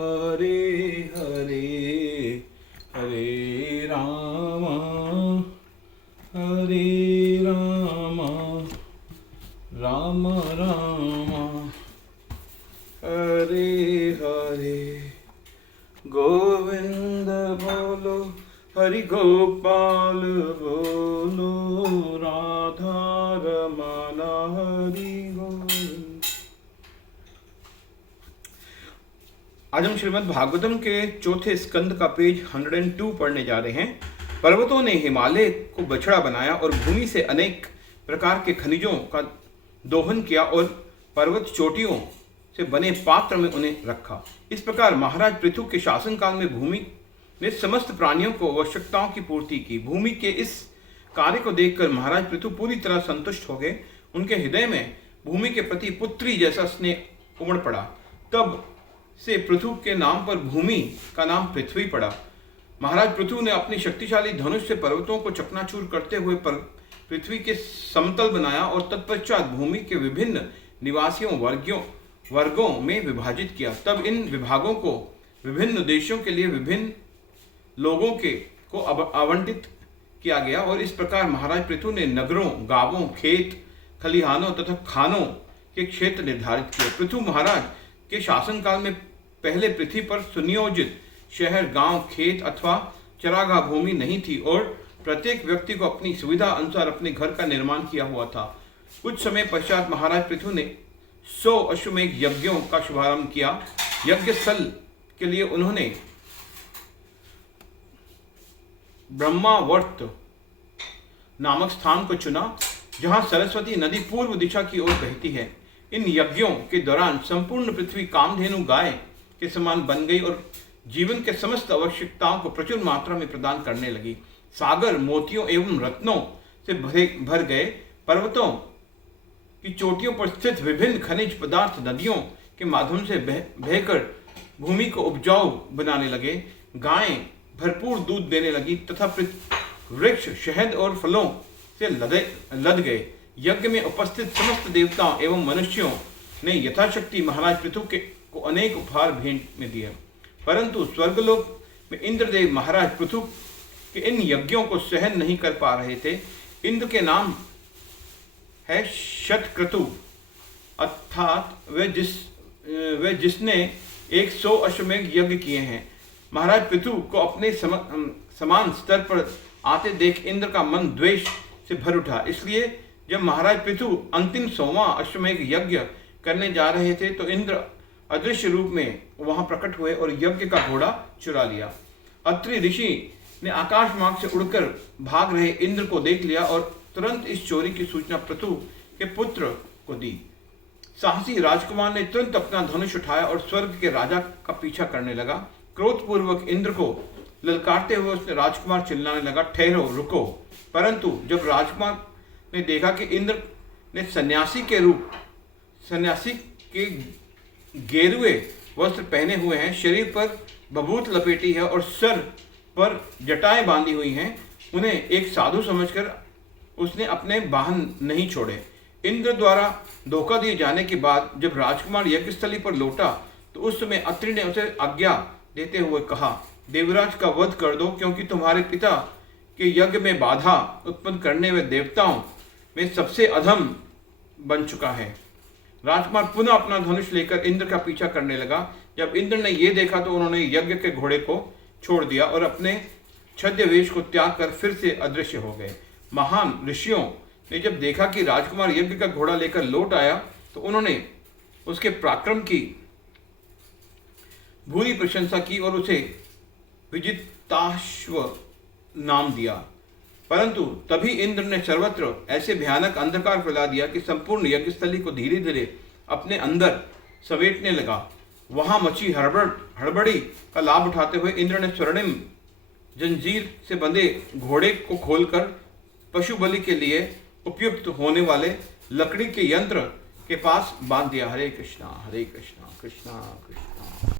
हरे हरे हरे राम राम राम हरे हरे। गोविंद बोलो हरि गोपाल बोलो, राधा रमण हरि गोविंद। आज हम श्रीमद् भागवतम के चौथे स्कंद का पेज 102 पढ़ने जा रहे हैं। पर्वतों ने हिमालय को बछड़ा बनाया और भूमि से अनेक प्रकार के खनिजों का दोहन किया और पर्वत चोटियों से बने पात्र में उन्हें रखा। इस प्रकार महाराज पृथु के शासनकाल में भूमि ने समस्त प्राणियों को आवश्यकताओं की पूर्ति की। भूमि के इस कार्य को देखकर महाराज पृथु पूरी तरह संतुष्ट हो गए। उनके हृदय में भूमि के प्रति पुत्री जैसा स्नेह उमड़ पड़ा। तब से पृथु के नाम पर भूमि का नाम पृथ्वी पड़ा। महाराज पृथु ने अपनी शक्तिशाली धनुष से पर्वतों को चकनाचूर करते हुए पृथ्वी के समतल बनाया और तत्पश्चात भूमि के विभिन्न निवासियों वर्गों में विभाजित किया। तब इन विभागों को विभिन्न देशों के लिए विभिन्न लोगों को आवंटित किया गया और इस प्रकार महाराज पृथु ने नगरों, गांवों, खेत खलिहानों तथा खानों के क्षेत्र निर्धारित किए। पृथु महाराज के शासनकाल में पहले पृथ्वी पर सुनियोजित शहर, गांव, खेत अथवा चरागाह भूमि नहीं थी और प्रत्येक व्यक्ति को अपनी सुविधा अनुसार अपने घर का निर्माण किया हुआ था। कुछ समय पश्चात महाराज पृथु ने 100 अश्वमेघ यज्ञों का शुभारंभ किया। यज्ञ स्थल के लिए उन्होंने ब्रह्मावर्त नामक स्थान को चुना, जहां सरस्वती नदी पूर्व दिशा की ओर बहती है। इन यज्ञों के दौरान संपूर्ण पृथ्वी कामधेनु गाय के समान बन गई और जीवन के समस्त आवश्यकताओं को प्रचुर मात्रा में प्रदान करने लगी। सागर मोतियों एवं रत्नों से भर गए। पर्वतों की चोटियों पर स्थित विभिन्न खनिज पदार्थ नदियों के माध्यम से बहकर भूमि को उपजाऊ बनाने लगे। गायें भरपूर दूध देने लगी तथा वृक्ष शहद और फलों से लद गए। यज्ञ में उपस्थित समस्त देवताओं एवं मनुष्यों ने यथाशक्ति महाराज पृथु को अनेक उपहार भेंट में दिए, परंतु स्वर्गलोक में इंद्रदेव महाराज पृथु के इन यज्ञों को सहन नहीं कर पा रहे थे। इंद्र के नाम है शतक्रतु, अर्थात वह जिसने 100 अश्वमेघ यज्ञ किए हैं। महाराज पृथु को अपने समान स्तर पर आते देख इंद्र का मन द्वेष से भर उठा। इसलिए जब महाराज पृथु अंतिम 100वां अश्वमेघ यज्ञ करने जा रहे थे तो इंद्र अदृश्य रूप में वहां प्रकट हुए और यज्ञ का घोड़ा चुरा लिया। अत्रि ऋषि ने आकाश मार्ग से उड़कर भाग रहे इंद्र को देख लिया और तुरंत इस चोरी की सूचना पृथु के पुत्र को दी। साहसी राजकुमार ने तुरंत अपना धनुष उठाया और स्वर्ग के राजा का पीछा करने लगा। क्रोधपूर्वक इंद्र को ललकारते हुए उसने राजकुमार चिल्लाने लगा, ठहरो, रुको। परंतु जब राजकुमार ने देखा कि इंद्र ने सन्यासी के गेरुए वस्त्र पहने हुए हैं, शरीर पर बभूत लपेटी है और सर पर जटाएं बांधी हुई हैं, उन्हें एक साधु समझकर उसने अपने वाहन नहीं छोड़े। इंद्र द्वारा धोखा दिए जाने के बाद जब राजकुमार यज्ञस्थली पर लौटा तो उस समय अत्रि ने उसे आज्ञा देते हुए कहा, देवराज का वध कर दो, क्योंकि तुम्हारे पिता के यज्ञ में बाधा उत्पन्न करने में देवताओं में सबसे अधम बन चुका है। राजकुमार पुनः अपना धनुष लेकर इंद्र का पीछा करने लगा। जब इंद्र ने यह देखा तो उन्होंने यज्ञ के घोड़े को छोड़ दिया और अपने छद्य वेश को त्याग कर फिर से अदृश्य हो गए। महान ऋषियों ने जब देखा कि राजकुमार यज्ञ का घोड़ा लेकर लौट आया तो उन्होंने उसके पराक्रम की भूरी प्रशंसा की और उसे विजिताश्व नाम दिया। परंतु तभी इंद्र ने सर्वत्र ऐसे भयानक अंधकार फैला दिया कि संपूर्ण यज्ञस्थली को धीरे धीरे अपने अंदर समेटने लगा। वहां मची हड़बड़ी का लाभ उठाते हुए इंद्र ने स्वर्णिम जंजीर से बंधे घोड़े को खोलकर पशु बलि के लिए उपयुक्त होने वाले लकड़ी के यंत्र के पास बांध दिया। हरे कृष्णा कृष्णा कृष्णा।